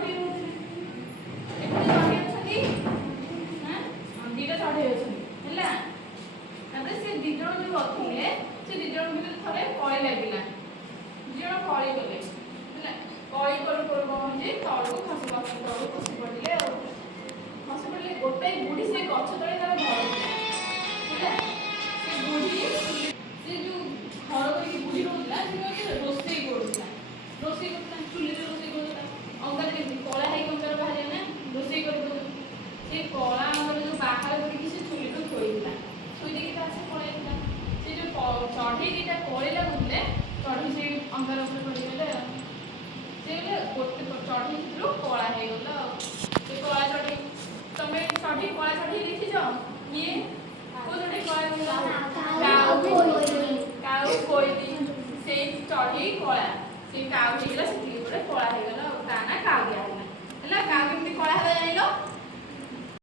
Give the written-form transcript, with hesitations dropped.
चढ़ई रोते एपटे चढ़ई अछंती हां दीटा चढ़ई अछंती हैला तापर से दी जण जो अथिले से दी जण भितर थरे कळी लागिला दी जण कळी गले हैला कळी करू करू कोन जे तळको खसी पड़िले गोटे बुढ़ी से गछ तले तार घर हैला से बुढ़ी से जो घर करी बुढ़ी रोला से रोसई करूला चूल्हे रोसई करूला अंगार के कला है अंगार बाहर ना रोसई कर दो से कला अंगार जो बाहर करके से चूल्हे तो थोइला थोइ देके ता से पळेला से जो चढ़ी दीटा पळेला बुले चढ़ी से अंगार ऊपर पड़ी गेले से गोटे चढ़ी रो कला है गला से कला चढ़ी तमे चढ़ी कला चढ़ी देखि जाओ ये को चढ़ी कला काउ कोइली से चढ़ी कला से काउ हिला से गोटे